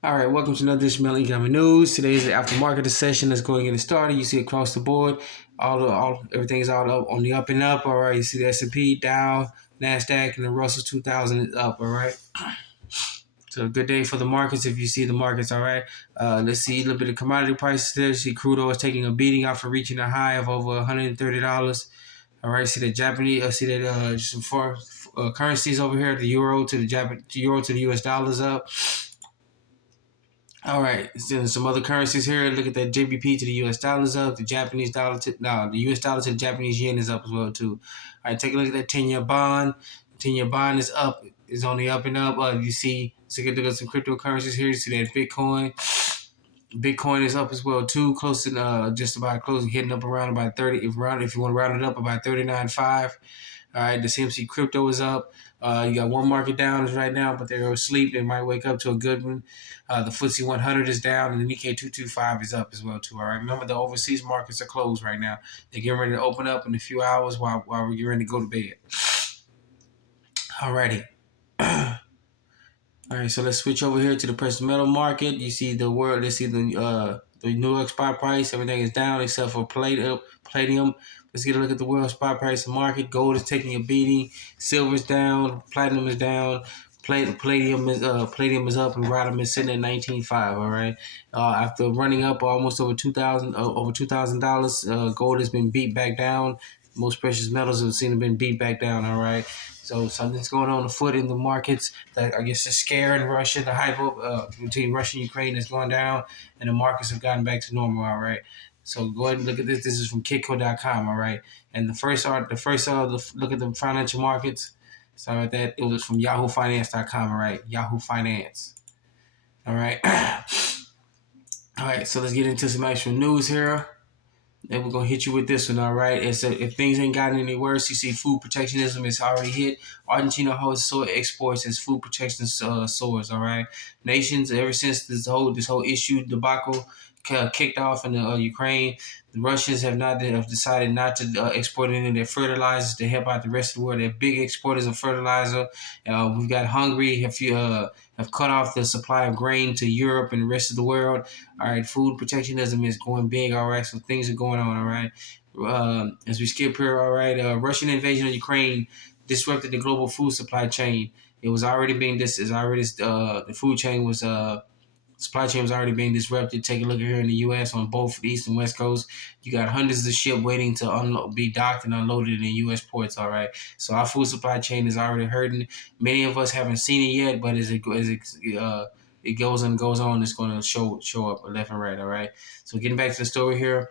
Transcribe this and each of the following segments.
All right, welcome to another edition of Economic News. Today is the aftermarket session. Let's go and get it started. You see across the board, everything's all up on the up and up. All right, you see the S&P, Dow, Nasdaq, and the Russell 2000 is up. All right, so a good day for the markets. If you see the markets, all right. Let's see a little bit of commodity prices there. See crude oil is taking a beating after reaching a high of over $130. All right, see the Japanese. See that some foreign currencies over here. The euro to the euro to the U.S. dollars up. All right, then some other currencies here. Look at that JBP to the U.S. dollars up. The Japanese dollar to the U.S. dollar to the Japanese yen is up as well too. All right, take a look at that 10-year bond. 10-year bond is up. Is on the up and up. You see, so you can look at some cryptocurrencies here. You see that Bitcoin. Bitcoin is up as well too, close to just about close, hitting up around about 30. If you want to round it up, about 39.5. All right, the CMC crypto is up. You got one market down right now, but they're asleep. They might wake up to a good one. The FTSE 100 is down, and the Nikkei 225 is up as well too. All right, remember the overseas markets are closed right now. They're getting ready to open up in a few hours while we're getting ready to go to bed. All righty. All right, so let's switch over here to the precious metal market. You see the world. Let's see the New York spot price. Everything is down except for palladium. Let's get a look at the world spot price and market. Gold is taking a beating. Silver's down. Platinum is down. Palladium is up, and rhodium is sitting at 19.5. All right. After running up almost over $2,000, gold has been beat back down. Most precious metals have seen been beat back down. All right. So something's going on afoot in the markets that I guess is scaring Russia. The hype between Russia and Ukraine is going down, and the markets have gotten back to normal. All right. So go ahead and look at this. This is from Kitco.com. All right. And the first look at the financial markets. Sorry about that. It was from YahooFinance.com. All right. Yahoo Finance. All right. All right. So let's get into some actual news here. And we're gonna hit you with this one, all right? And so if things ain't gotten any worse, you see food protectionism is already hit. Argentina holds soy exports as food protection soars, all right? Nations ever since this whole issue debacle kicked off in the Ukraine, the Russians have decided not to export any of their fertilizers to help out the rest of the world. They're big exporters of fertilizer. We've got Hungary have cut off the supply of grain to Europe and the rest of the world. All right, food protectionism is going big. All right, so things are going on. All right, as we skip here. All right, Russian invasion of Ukraine disrupted the global food supply chain. It was already being this is already the food chain was supply chain was already being disrupted. Take a look at here in the U.S. on both the East and West Coast. You got hundreds of ships waiting to be docked and unloaded in U.S. ports. All right, so our food supply chain is already hurting. Many of us haven't seen it yet, but as it goes and goes on, it's going to show up left and right. All right, so getting back to the story here.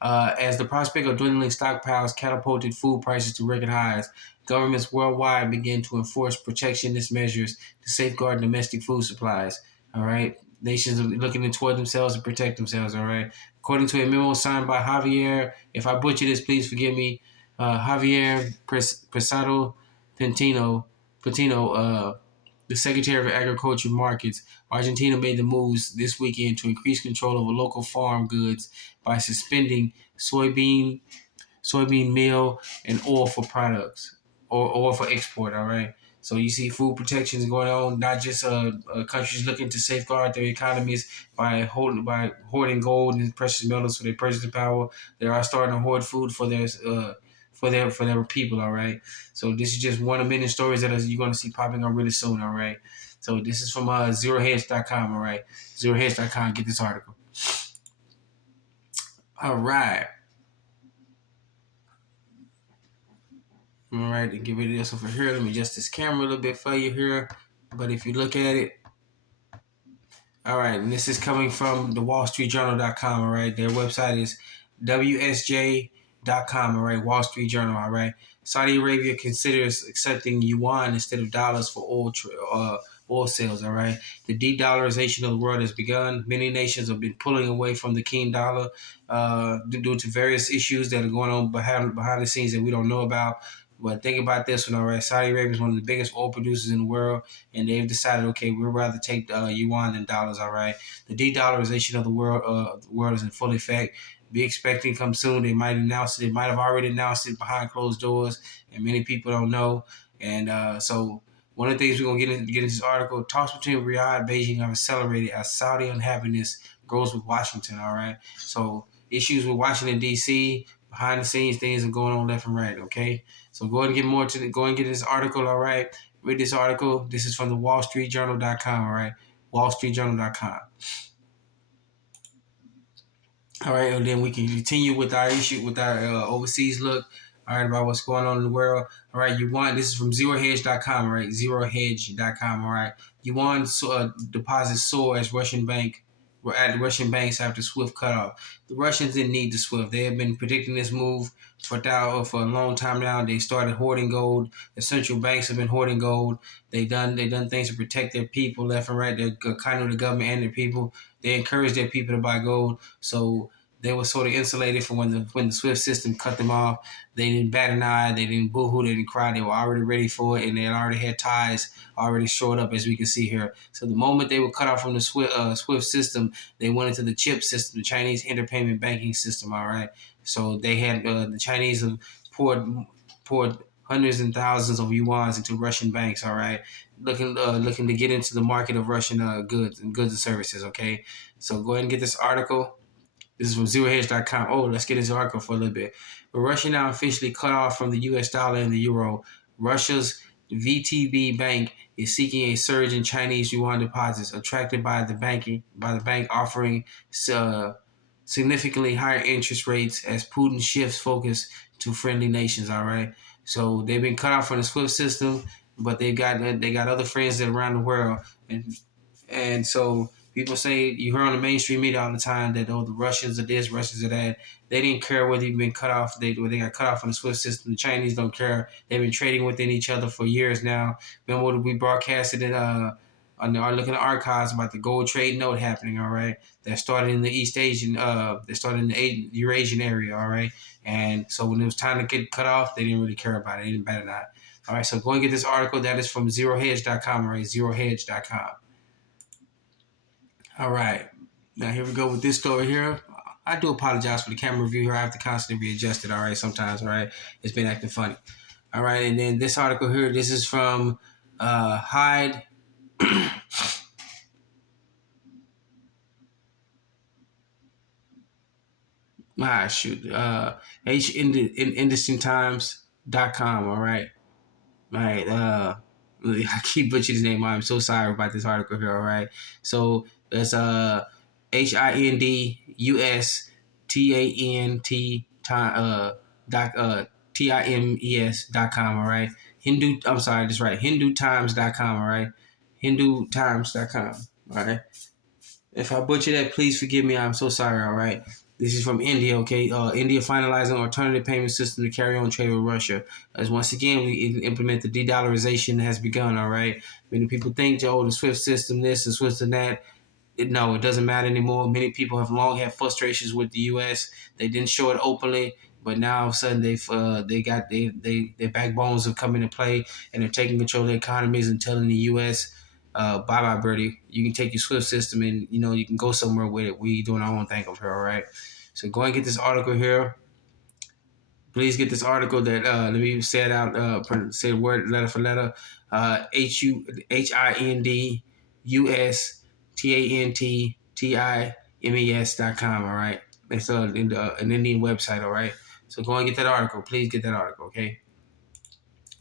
As the prospect of dwindling stockpiles catapulted food prices to record highs, governments worldwide began to enforce protectionist measures to safeguard domestic food supplies. All right, nations are looking toward themselves to protect themselves. All right, according to a memo signed by Javier, if I butcher this, please forgive me. Javier Presado Pentino, the Secretary of Agriculture Markets, Argentina made the moves this weekend to increase control over local farm goods by suspending soybean meal, and oil for products or oil for export. All right. So you see food protection is going on, not just countries looking to safeguard their economies by hoarding gold and precious metals for their purchasing power. They are starting to hoard food for their people. All right. So this is just one of many stories that you're going to see popping up really soon. All right. So this is from ZeroHedge.com. All right. ZeroHedge.com. Get this article. All right. All right, to get rid of this over here, let me adjust this camera a little bit for you here. But if you look at it, all right, and this is coming from the WallStreetJournal.com. All right, their website is WSJ.com. All right, Wall Street Journal. All right, Saudi Arabia considers accepting yuan instead of dollars for oil sales. All right, the de-dollarization of the world has begun. Many nations have been pulling away from the king dollar due to various issues that are going on behind the scenes that we don't know about. But think about this one, all right? Saudi Arabia is one of the biggest oil producers in the world, and they've decided, okay, we'd rather take yuan than dollars, all right? The de-dollarization of the world is in full effect. Be expecting come soon. They might announce it. They might have already announced it behind closed doors, and many people don't know. And so One of the things we're gonna get into this article: talks between Riyadh and Beijing have accelerated as Saudi unhappiness grows with Washington. All right, so issues with Washington D.C. behind the scenes things are going on left and right. Okay, so go ahead and get more to go and get this article. All right, read this article. This is from the WallStreetJournal.com. All right, WallStreetJournal.com. All right, and then we can continue with our issue with our overseas look. All right, about what's going on in the world. All right, Yuan. This is from ZeroHedge.com. All right, ZeroHedge.com. All right, Yuan deposits soar as Russian bank were at the Russian banks after SWIFT cutoff. The Russians didn't need the SWIFT. They have been predicting this move for a long time now. They started hoarding gold. The central banks have been hoarding gold. They done things to protect their people left and right. They're kind of the government and their people. They encourage their people to buy gold. So they were sort of insulated from when the SWIFT system cut them off. They didn't bat an eye. They didn't boohoo. They didn't cry. They were already ready for it, and they already had ties already shored up, as we can see here. So the moment they were cut off from the SWIFT system, they went into the chip system, the Chinese interpayment banking system. All right. So they had the Chinese have poured hundreds and thousands of yuans into Russian banks. All right, looking to get into the market of Russian goods and services. Okay, so go ahead and get this article. This is from ZeroHedge.com. Oh, let's get into the article for a little bit. But Russia now officially cut off from the U.S. dollar and the euro. Russia's VTB bank is seeking a surge in Chinese yuan deposits, attracted by the bank offering significantly higher interest rates as Putin shifts focus to friendly nations. All right, so they've been cut off from the SWIFT system, but they got other friends that around the world, and so people say you hear on the mainstream media all the time that the Russians are this, Russians are that. They didn't care whether you've been cut off. They got cut off from the SWIFT system. The Chinese don't care. They've been trading within each other for years now. Remember what we broadcasted it on our looking at archives about the gold trade note happening. All right, that started in the East Asian. They started in the Eurasian area. All right, and so when it was time to get cut off, they didn't really care about it. They didn't bat an eye. All right, so go and get this article. That is from ZeroHedge.com. All right, ZeroHedge.com. All right. Now here we go with this story here. I do apologize for the camera view here. I have to constantly readjust it. All right, sometimes. All right, it's been acting funny. All right, and then this article here. This is from Hyde. Shoot. HIndustrialTimes.com. All right. All right. I keep butchering his name. I'm so sorry about this article here. All right. So it's HINDUSTANT TIMES.com. All right. I'm sorry, that's right. HinduTimes.com. All right. HinduTimes.com. All right. If I butcher that, please forgive me. I'm so sorry. All right. This is from India. Okay. India finalizing alternative payment system to carry on trade with Russia. As once again, we implement the de-dollarization has begun. All right. Many people think, oh, the SWIFT system, this and SWIFT and that. No, it doesn't matter anymore. Many people have long had frustrations with the U.S. They didn't show it openly, but now all of a sudden their backbones have come into play, and they're taking control of their economies and telling the U.S. Bye bye, birdie. You can take your SWIFT system and you can go somewhere with it. We doing our own thing over here, all right? So go and get this article here. Please get this article that let me say it out. Say word letter for letter. HINDUSTANTTIMES.com. All right. It's an Indian website. All right. So go and get that article. Please get that article. Okay.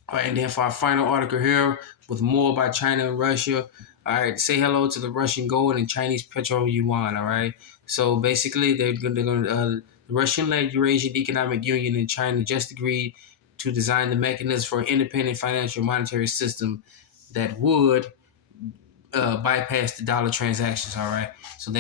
All right, and then for our final article here, with more about China and Russia. All right, say hello to the Russian gold and Chinese petroyuan. All right, so basically they're going to the Russian-led Eurasian Economic Union and China just agreed to design the mechanism for an independent financial monetary system that would bypass the dollar transactions. All right, so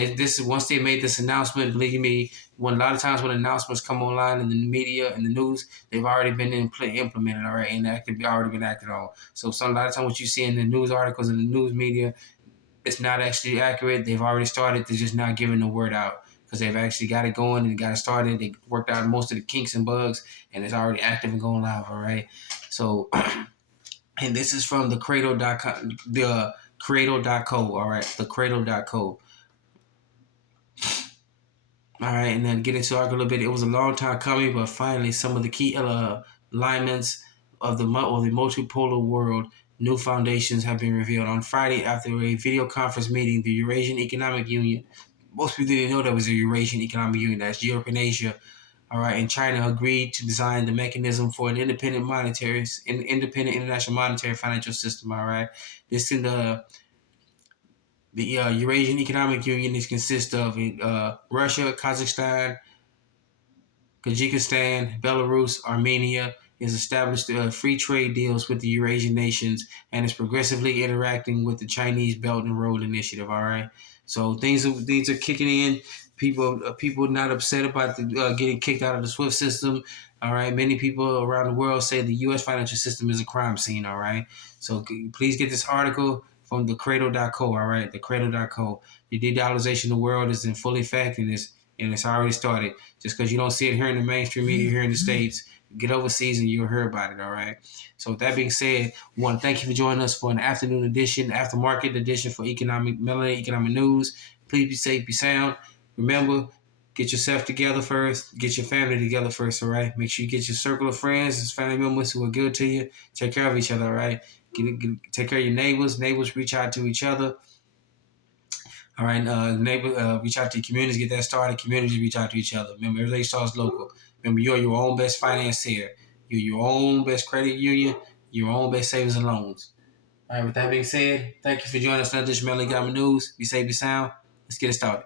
once they made this announcement, believe me, when a lot of times when announcements come online in the media and the news, they've already been implemented. All right, and already been acted on. So a lot of times what you see in the news articles and the news media, it's not actually accurate. They've already started. They're just not giving the word out because they've actually got it going and got it started. They worked out most of the kinks and bugs, and it's already active and going live. All right, so. And this is from the cradle.com, the cradle.co, all right, the cradle.co. All right, and then get into article a little bit. It was a long time coming, but finally some of the key alignments of the multipolar world New foundations have been revealed on Friday after a video conference meeting. The Eurasian Economic Union, most people didn't know there was a Eurasian Economic Union, that's Europe and Asia, all right, and China agreed to design the mechanism for an independent international monetary financial system, all right. This in the Eurasian Economic Union is consists of Russia, Kazakhstan, Kyrgyzstan, Belarus, Armenia is established free trade deals with the Eurasian nations and is progressively interacting with the Chinese Belt and Road Initiative. All right, so things are kicking in. People not upset about getting kicked out of the SWIFT system. All right, many people around the world say the U.S. financial system is a crime scene. All right, so please get this article from the Cradle.co. All right, the Cradle.co. The de-dollarization of the world is in full effect and it's already started. Just because you don't see it here in the mainstream media here in the States, get overseas and you'll hear about it, all right? So with that being said, we want to thank you for joining us for an afternoon edition, aftermarket edition for Melanated Economic News. Please be safe, be sound. Remember, get yourself together first. Get your family together first, all right? Make sure you get your circle of friends and family members who are good to you. Take care of each other, all right? Take care of your neighbors. Neighbors reach out to each other. All right, reach out to your communities, get that started. Communities reach out to each other. Remember, everything starts local. Remember, you're your own best financier. You're your own best credit union, your own best savings and loans. All right, with that being said, thank you for joining us on this Melanated Economic News. Be safe, be sound. Let's get it started.